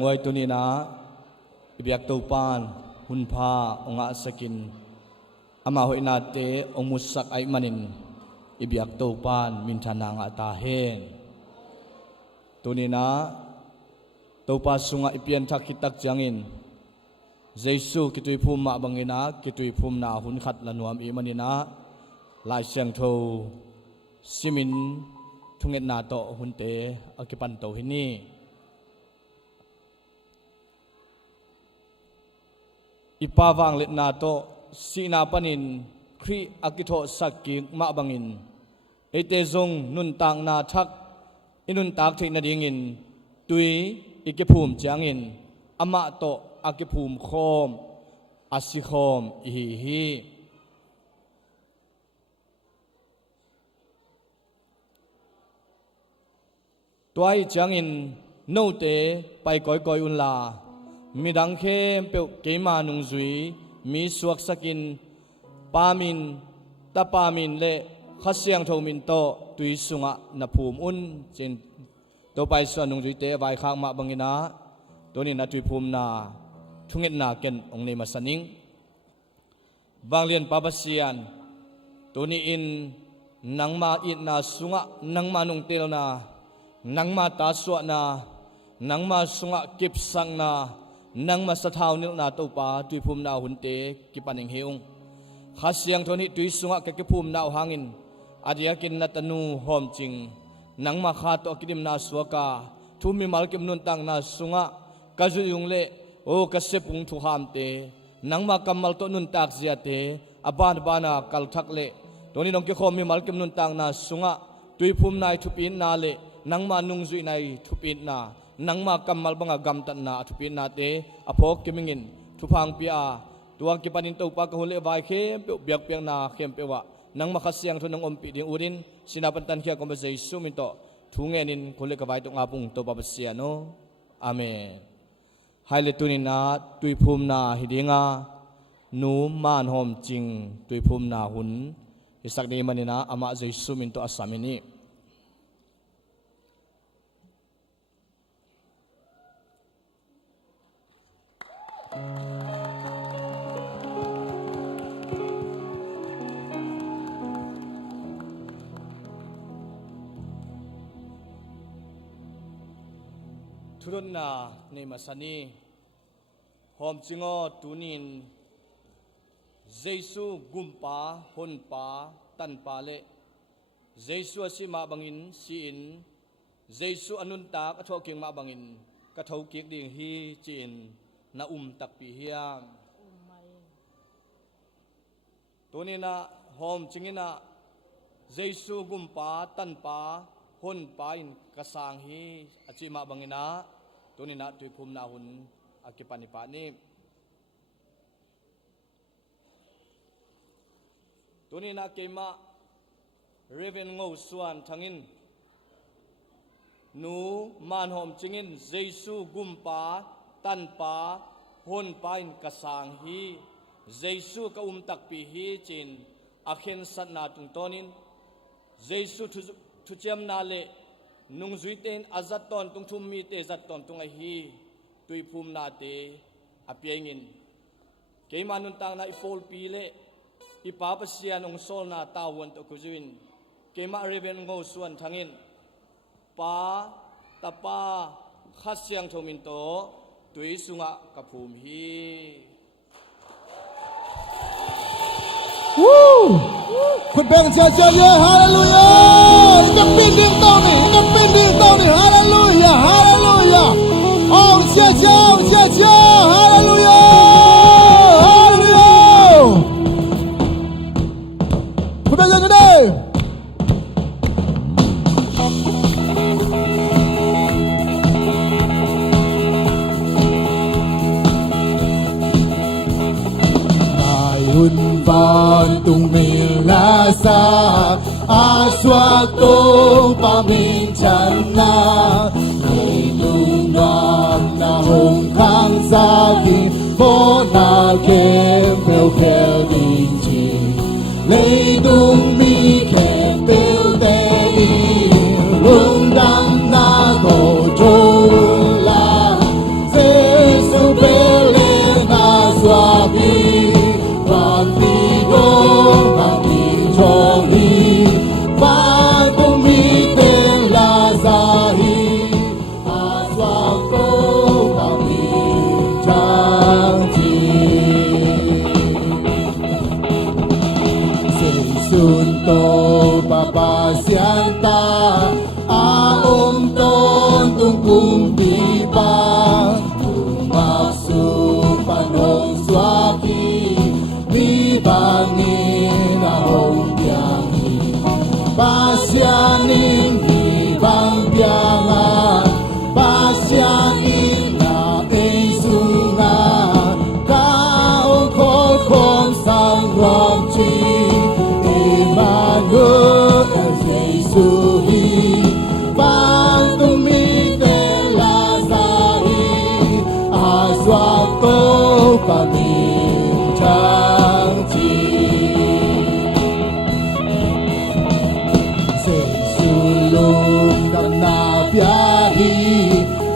งวยตุนีนะอิบยักตูปานหุนพาองอาสกินอามาหอยนาเตองมุสักไอมันินอิบยักตูปานมินทานางอาตาเฮนตุนีนะตูปาสุงอิเปียนทักคิตักจังอินเจสุกิตุยภูมิมาบังอินะกิตุยภูมินาหุนขัดละนวมอิมันินะลายเสียงโทซิมินทุงเงินนาโตหุนเตอกิปันโตหินีอิปาวางเล็ดนาโตสีนาปนินครีอากิโทสักกิมาบังอินเอเตจงนุนต่างนาทักอินุนตากที่นาดิงินตุยอิกิภูมิจางอินอามาโตอากิภูมิโคมอาศิโคมอิฮิฮิตัวไอจางอินโนเตไปก่อยก่อยอุนลามีดังเข้มเปวเกมานุงจุยมีสวกสกินปามินตาปามินเละขัดเสียงโทมินโตตุยสุงะนภูมิอุนเจนตัวไปส่วนนุงจุยเตไว้ข้างมาบังกินะตัวนี้นาตุยภูมินาทุงเงินนาเกนองเนมาสนิงบางเรียนปาบเซียนตัวนี้อินนังมาอินนาสุงะนังมานุงเตลนานังมาตาสวนานังมาสุงะกิบสังนานังมาสะท้าวนิลนาตุปาตุยภูมินาหุนเตกิปันเองเฮงข้าเสียงทนี้ตุยสุงะกิภูมินาหางินอาเดียกินนัตนูหอมจริงนังมาขาตอกิดิมนาสวกาทุมีมัลกิมนุนตังนาสุงะกะจุยุงเละโอกษปุงทุหามเตนังมากำมัลตนุนตักเสียเตอบานบานากัลทักเละตัวนี้น้องเกี่ยวมีมัลกิมนุนตังนาสุงะตุยภูมินายทุปินนาเละนังมานุงจุยนายทุปินนานังมากำมัลบังกำตันนาทุปินนาเตอพกกิมิงินทุพังปีอาตัวกิปันินตุปากหุเลวายเข้มเปียเบียกเปียงนาเข้มเปียวะนังมาขัดเสียงทุนงอมปีดิอุรินสินาปันตันเขียกอมเจสุมินโตทุงเงินินหุเลกวายตุงอาปุงตัวปะเสียโนอาเมนไฮเลตุนินาตุยภูมินาฮิดิงานูมานหอมจริงตุยภูมินาหุนอิสักดีมันนาอามาเจสุมินโตอาสามินีทุรนนาในมาสนีหอมจิงอตูนินเจสุกุมปาฮนปาตันปาเลเจสุสิมาบังอินสีอินเจสุอนุนตากอทอกิงมาบังอินกะทอกิกดิ่งฮีจีนนาตักปีเฮียมตัวนี้นะหอมจิงินะเจสุกุมปาตันปาฮนปาอินกะสางฮีอจิมาบังอินะตัวนี้นะตุยภูมินาหุนอากิปันิปานีตัวนี้นะเกมาเรเวนงอส่วนทั้งอินนูมานหอมจิงินเจสุกุมปาตันปาฮนปาอินกะสางฮีเจสุกะตักปีฮีจินอาเคนสัตนาตุงตอนินเจสุทุเจียมนาเลนุงจุยเตนอาจัดตอนตุงทุมมีเตจัดตอนตุงไอฮีตุยภูมินาเตอเปียงินเกมานุนตังนาอิโฟลปีเลอิปาปเสียนองโซลนาตาวันตะกุจุนเกมาเรเวนงอส่วนทั้งอินปาตาปาขัดเสียงทมินโตตุยสุงะกับภูมิฮีคุณเป็นเจ้าเจ้าเยฮาเลลูยากับเป็นดิ่งเต้านี่กับเป็นดิ่งเต้านี่ฮาเลลูยาฮาเลลูยาโอ้เจ้าเจ้าเจ้าเจ้าฮาเลลูยาฮาเลลูยาคุณเป็นเจ้าเจ้าBantung milasa aswaktu pamincana Nidung nam na hong kang saki Mo na kempel kel dinji Leidung mi kempel te i Lung dang na ko jula và mình trang trí Giêsu luôn đam na biahi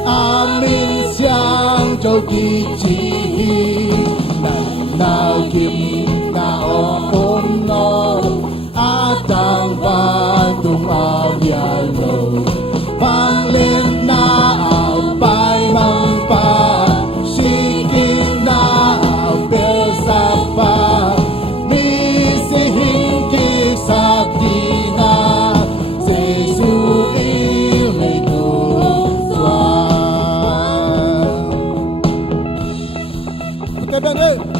amin siang cho kỳ chi na kim na ôm nó atang bantung avialo vang lên na bay mang pa sikin na bel sapa mi se hinki sakti na Giêsu yêu lấy tu xoa Hãy subscribe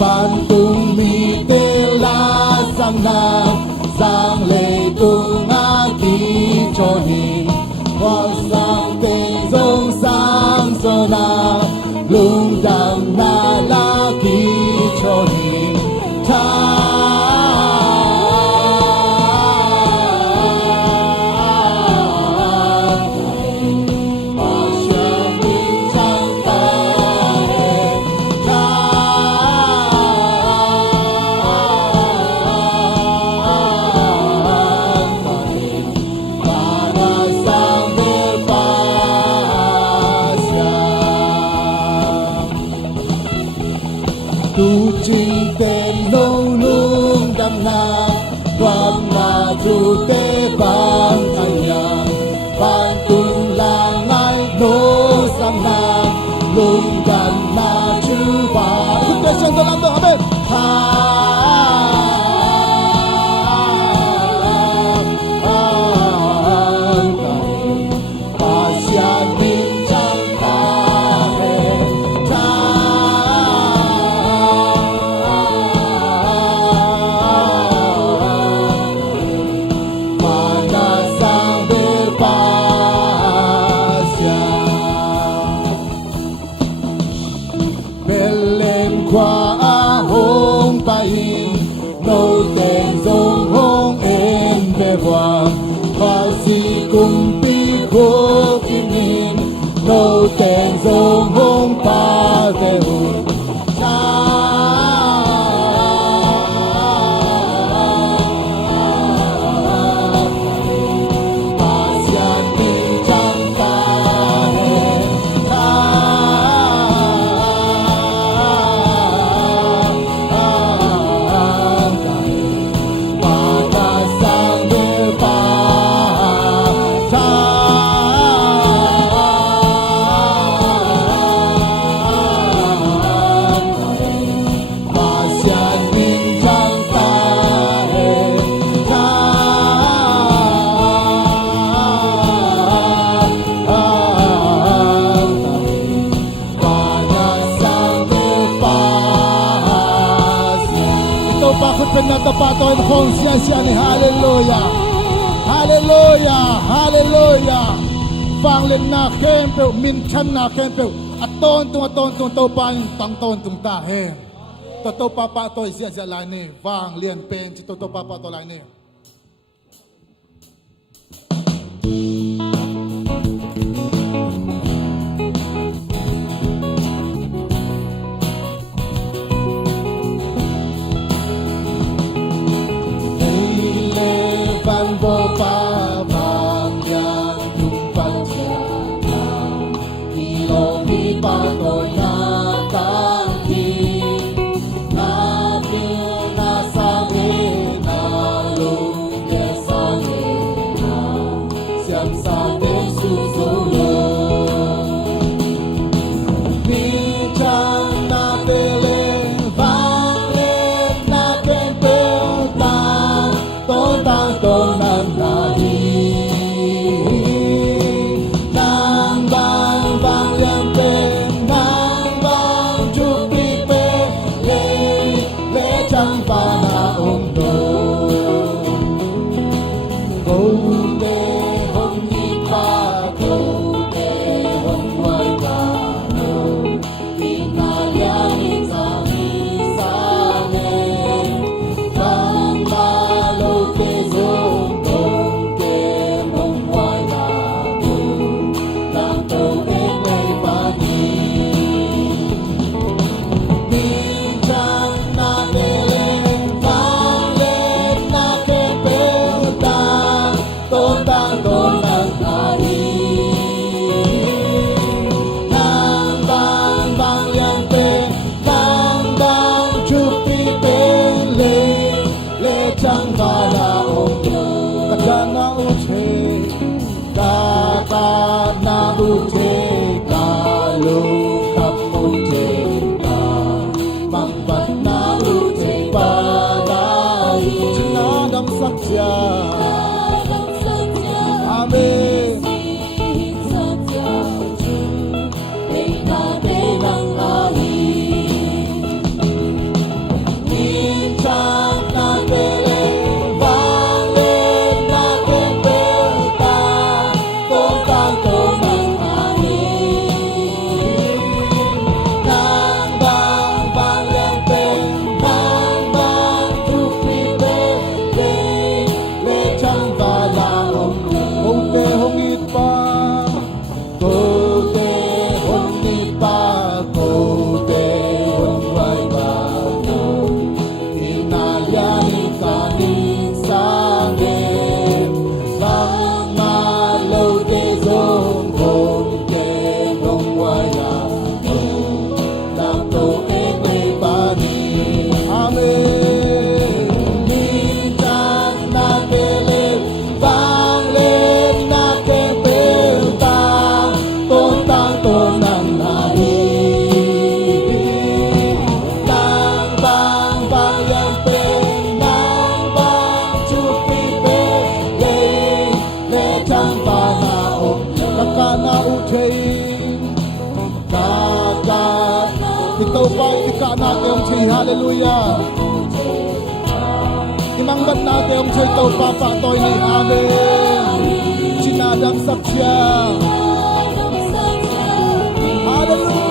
Pantung mi te la sang na sang lệ tung a ki cho hi Hoàng sang tên dông sang cho na lung đam na la ki cho hi tu chinh tên nông lung đam na đoàn na tu tế ban thành nhà ban tung là ngay nô sang na lung đam na chư ba chúng ta sang tôi làm tôi amen qua hông pain nô tên dông hông em về hoàng hoa si cùng pi khô kim hin nô tên dông hông pa về hùng Patoy khong sia sia ni hallelujah hallelujah hallelujah vang lên na khem pe min chan na khem pe aton tung to pan tang ton tung ta he to pa toy sia sia lai ni vang lien pen chi to pa to lai ni vô pa vang yan tung pan cha ni lo mi pa tôi na tang ki na sa ge na lo Cha. Amen. Hallelujah. Imang ban natin ang siya'y tao papatoy ni Amen. Sinadang saksya. Hallelujah.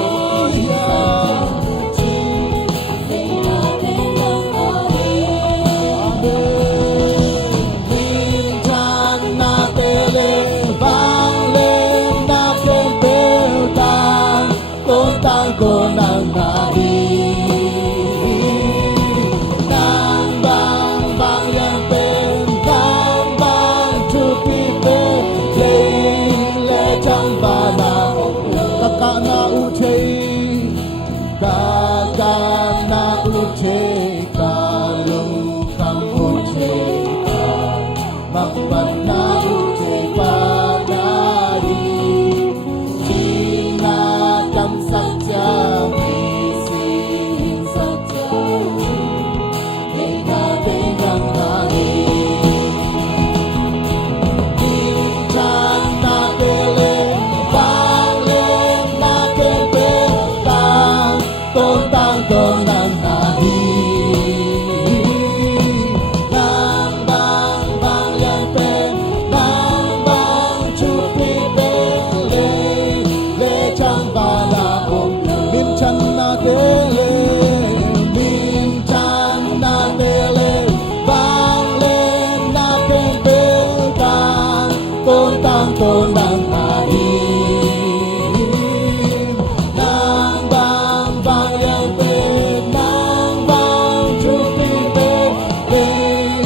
Hãy subscribe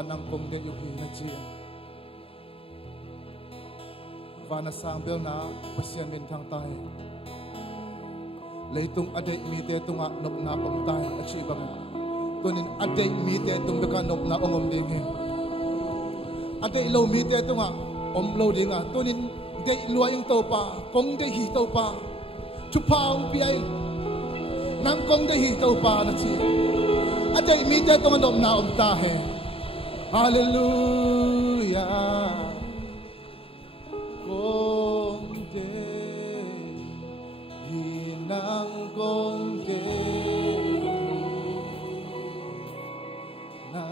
Nang kong den yung hinaji và na sang bel na pasyan min thang tai leitung adai mi te tunga nop na om tai achi bang tunin adai mi te tung beka nop na ongom ding adai lo mi te tunga om lo ding tunin dei luayang to pa kong dei hi to pa chu paung pi ai nang kong dei hi to pa na chi adai mi te tunga nop na om ta he Hallelujah. Kong de hinang kong de na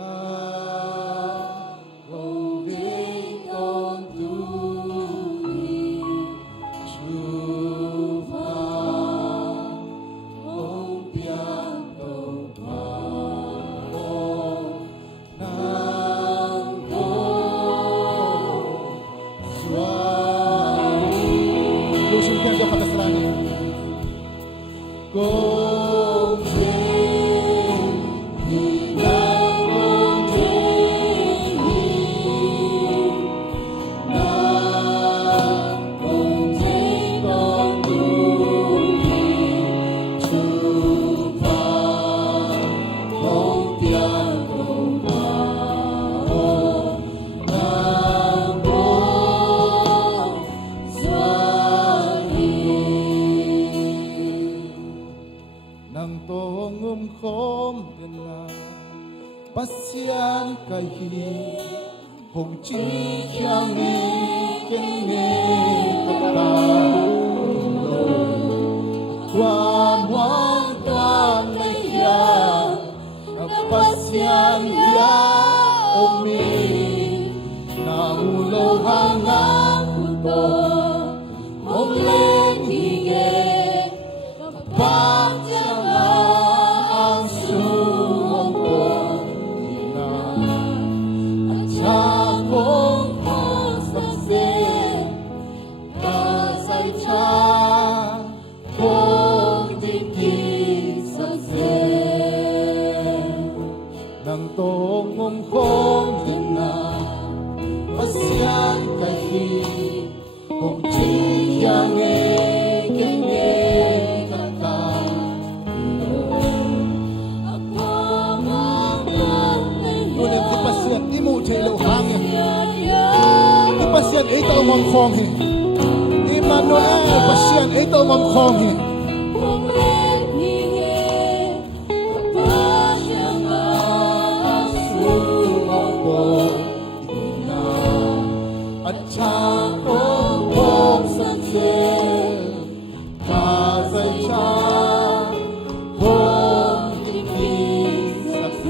cái hi hồng chi yang nghe kinh nghe tất cảความหวังความไม่ยากapa siang dia omi na ulo hangang puto om lengi ge pagjaga ang sumpo na at sakong pasakse kasay cha nang tong mong kong din na pasyan kahi kung chiyang kenge kata ako ngunit ipasyan imu telo hangin ipasyan ito mong kong he Emmanuel pasyan ito mong kong he at sakong pagsaksel kasay siya kung ipisaksel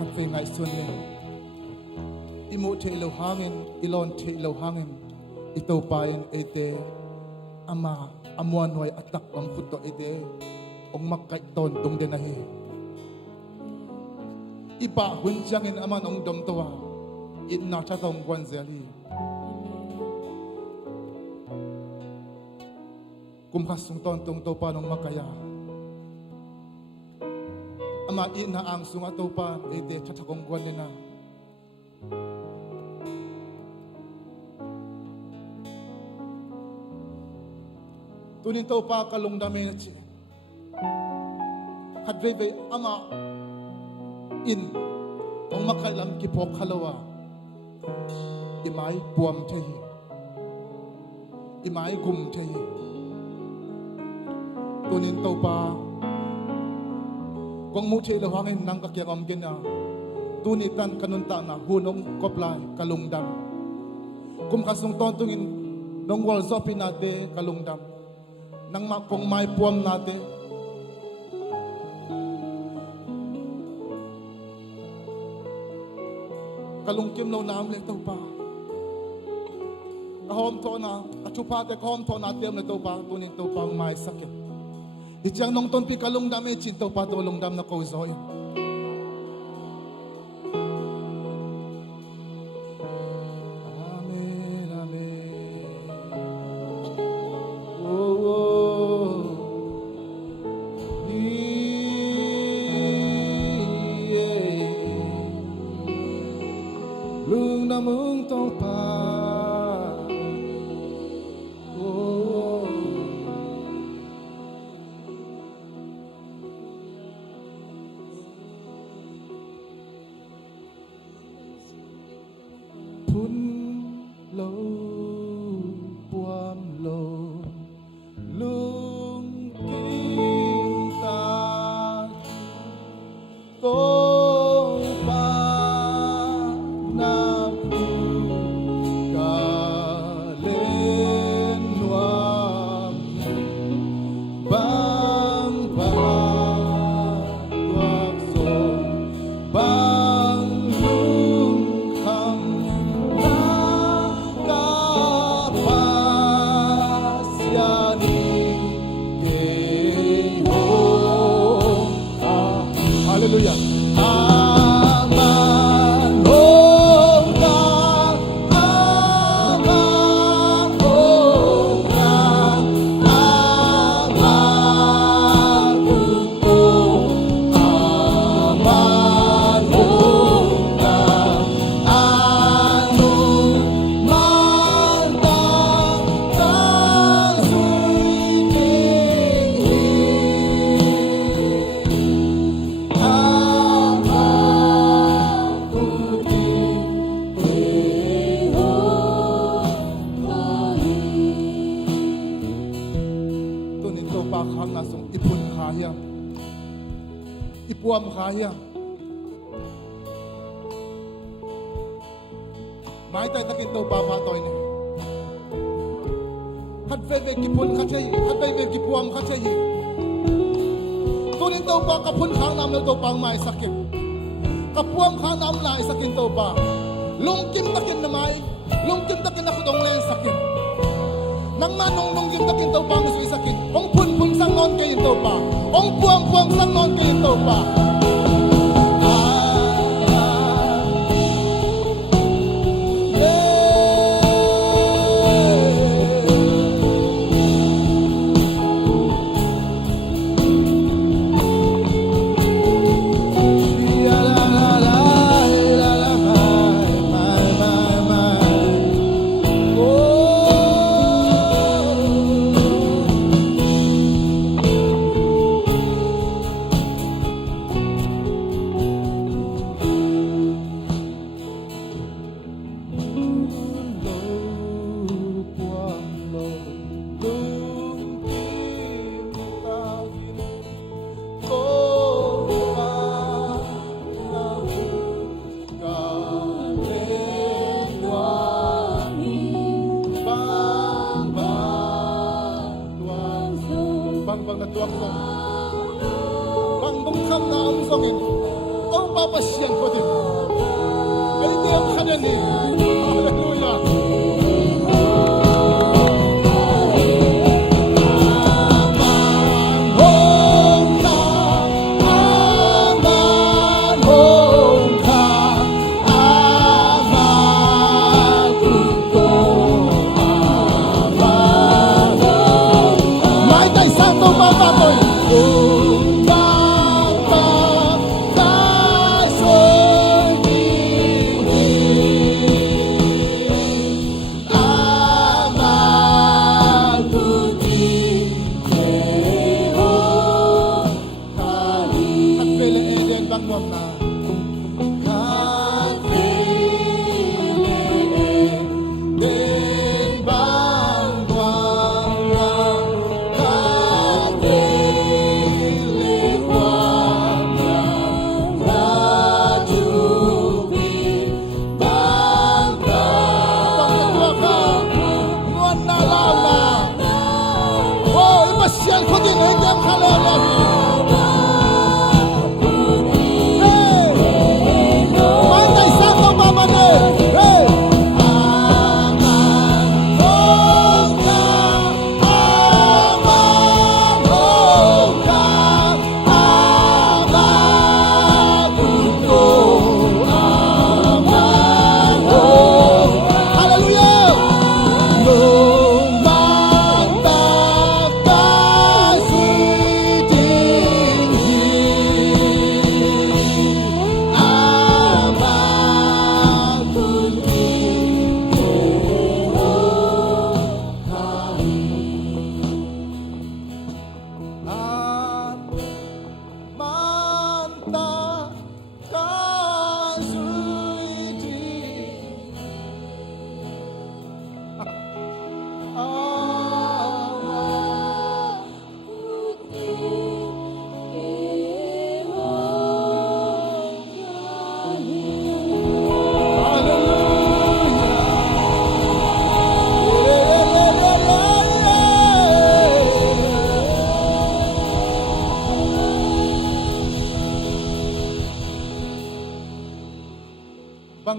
Hampir ngay sunni imu telo hangin ilon telo hangin ito pain ite ama amuan way atak ang kuto ite ong makaiton tung dinahi ipa hunjangin aman ong domtowa inna chatong gwanzeli kumkasung tontong topa nung makaya ama inna ang sungatopa ede chatakong gwanina tunin topa kalong dami na chi kadrebe ama in ong makailam kipok halawa imay puam tahi imay gum tahi tunin tau pa kung muche lahangin nang kakyang gina tunitan kanunta na hunong koplay kalungdam kum kasung tontungin nong wal zopi nate kalungdam nang kung may puam nate kalungkim lo nam le to pa kahom to na achupa te kahom to na tem le to pa tunin to pa mai sakit ichang nong ton pi kalung dam e chin to pa to long dam na ko zoi amen amen oh oh lung na mung to pa oh phun lâu buam lâu lung kinh ta tô pa na pu ka lên nuam bang ba tuak song bang lung kham na ka pa sia ni ke ho hallelujah aman oh God aman oh God aman oh aman oh God anong man ta suy tunin to pa khang na sung ipun khayam ipuam khayam mai tai takin to pa pa toy ni khat ve ki phun khat chei khat ve ki puam khat chei tunin to pa ka phun khang nam to pa mai sakit ka puam khang nam lai sakin to pa lungkim takin na mai lungkim takin ako dong len sakit nang manong lungkim takin to pa ngi sakit ong phun sang non kay to pa ong puam sang non kay to pa bang na tuwak song bang bang kam na ang songin ang papasyan ko din ganito ang kanya ni hallelujah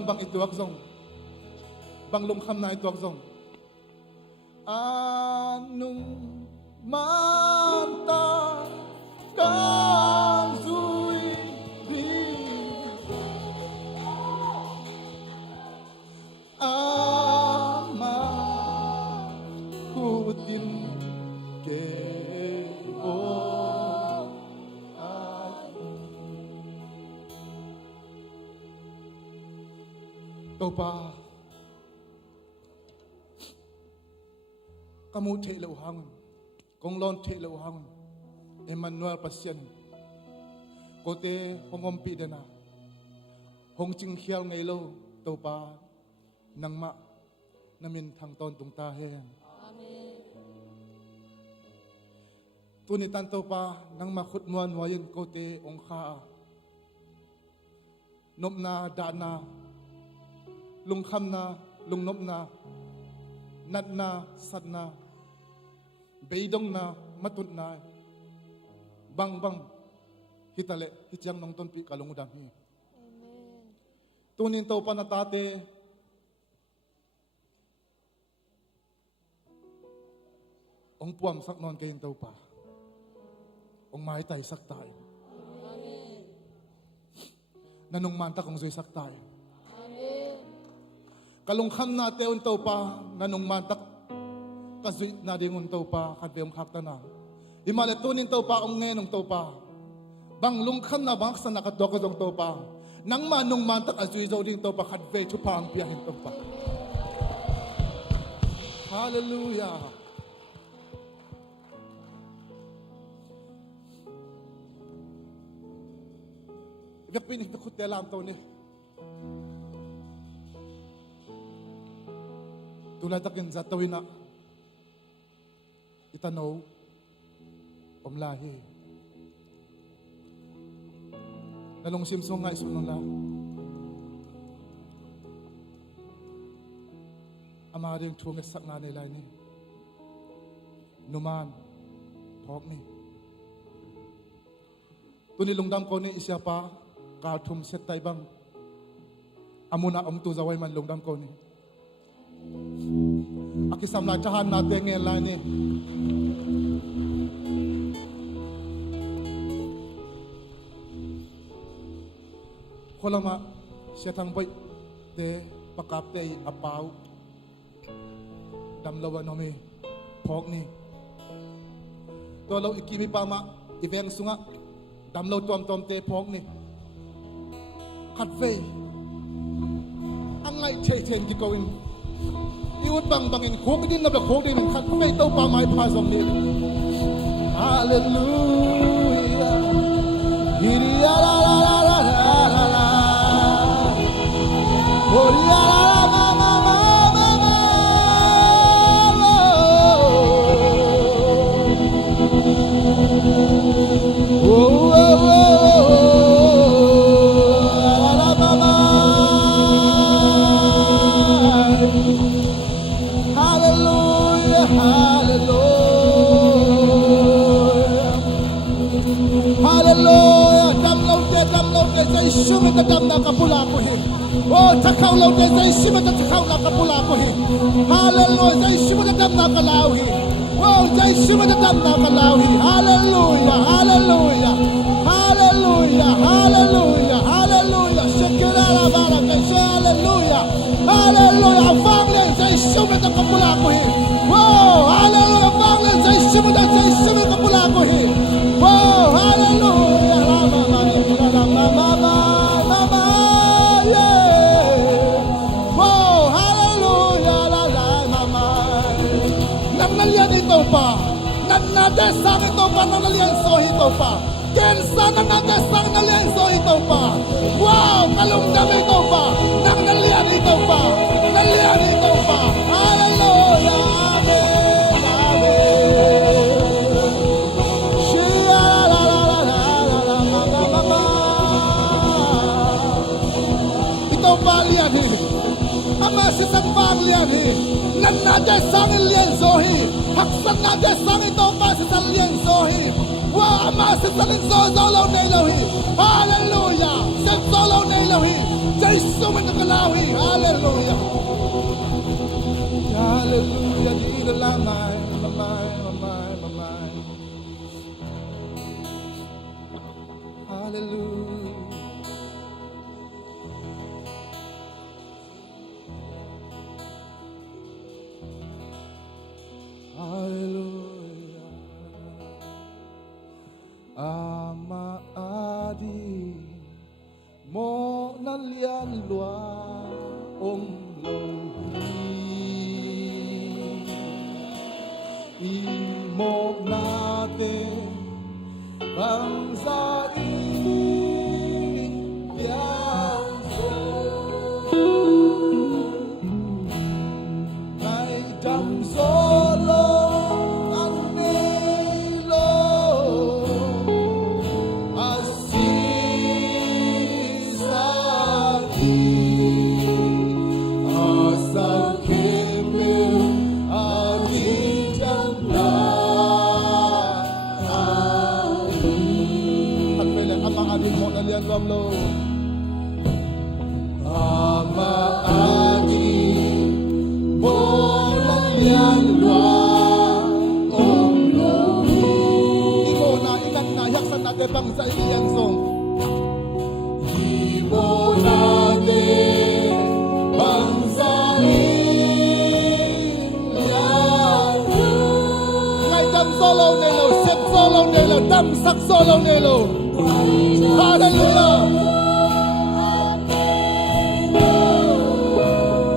bang ituak zong bang lumkham na ituak zong anong manta kang sui di ama kutin ke o tàu pa kamu thei lo hang kong lon thei lo hang Emmanuel pasien kote hongom pi dana hong ching khial ngai lo tàu pa nang ma namin thang ton tung ta hen amen tuni tan tàu pa nang ma khut muan wayen kote ong kha nop na da na lung kham na lungnop na, nat na, sat na, beidong na, matut na, bang, hitale, hityang nong ton pi kalungudang hi. Tunin tau pa na tate, ong puam sak non kayin tau pa, ong may tay sak tayo. Nanong manta kong zoy sak tayo. Kalungkam na teon tau pa, nanong mantak kazoy na dingon tau pa, kadbeong kakta na. Imalatunin tau pa, ong ngenong tau pa. Bang lungkam na bang sa nakadokadong tau pa. Nang manong mantak azoy zaw din tau pa, kadbe chupa ang piyahin tau pa. Hallelujah. Ipagpinig na kutya lang tau ni. Tulad akin sa tawin na itanaw omlahi. Nalong simsong nga isunong lang. Amari yung tungas sak nga nila ni. Numan, talk ni. Tunilungdam ko ni isya pa, katum set tay bang. Amuna tu zaway man lungdam ko ni. Akisam na tsahan natin ngayon lang ni. Kolama siya tang boy de pakapte apaw damlawan nomi pok ni. Tolaw ikimi pa ma iveng sunga damlaw tom te pok ni. Katve ang ngay chaiten gikawin. Iut bangin kog din na ba kog din kat may tau pa may pasong din. Hallelujah. Hiriya la la la la la la. Horiya la la ma ma ma ma. Oh oh oh. La la ma ma. Hallelujah, hallelujah, hallelujah. Damlaw de sa isumi ta dam na kapula ko hin. Oh, takaw law de sa isumi ta takaw na kapula ko hin. Hallelujah, sa isumi ta dam na kalawi. Oh, sa isumi ta dam na kalawi. Hallelujah, hallelujah, hallelujah, hallelujah, hallelujah. Shakira la baraka, hallelujah, hallelujah. Family sa isumi ta kapula ko hin. Oh, hallelujah, family sa isumi ta kapula ko hin. Oh, hallelujah, mama, yeah. Oh, hallelujah, la la, mama. Nanalian ito pa, nanadesang ito pa, nanalian so ito pa. Kensa nanadesang nalian so ito pa. Wow, kalungdam ito pa, nanalian ito pa, nalian ito pa. Hallelujah, amen, amen. Ama sisang baglian hi nanade sang lian zohi haksan nade sang ito pa sisang lian zohi wa ama sisang zolo nelohi hallelujah sen zolo nelohi Jesus manakalawi hallelujah hallelujah di lamay mamay mamay mamay hallelujah. Hallelujah. Ama adi mo nalian lua ong lohi imo natin bangsa sa dam sak solo nelo. Hallelujah.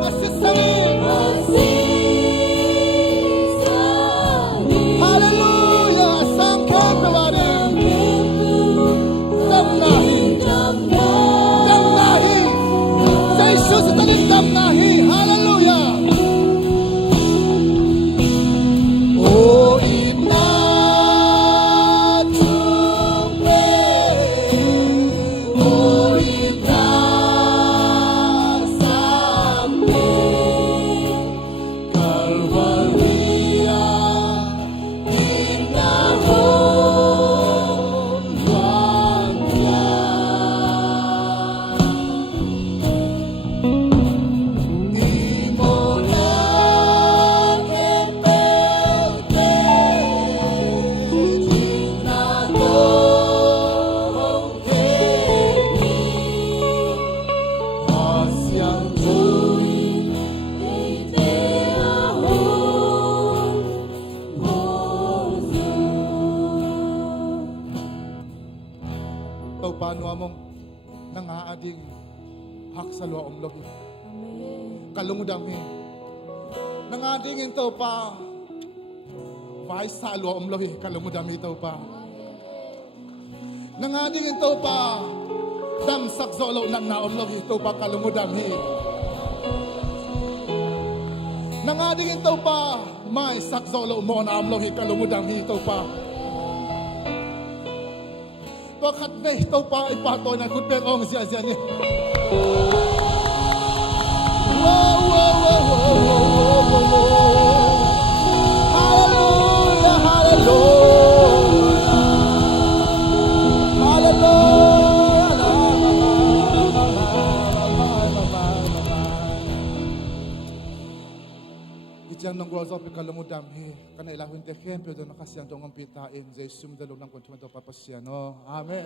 Asisamin. Hallelujah. Sang kembali. Dam nahi. Dam nahi. Sa Jesus tanin dam nahi. Hallelujah. Oh, ina tupe. Oh, ina sampe. Calvaria. Tau paano among nangaading hak sa luwa umlogi. Kalungudami. Nangaading ito pa. Vai sa luwa umlogi. Kalungudami ito pa. Nangaading ito pa. Damsak zolo nang naumlogi ito pa kalungudami. Nangaading ito pa. May sakzolo mo na umlogi kalungudami ito pa. Bakit na ito pa ipato na kutpeng ong siya ni. Wow, wow, wow, wow, wow, wow. Hallelujah, hallelujah. Hallelujah. Ijang nang grows up ikalumudam hi kana ilahun te kempyo do nakasyan do ng pitain Jesus sumdalo ng kontumento papasyan. Amen.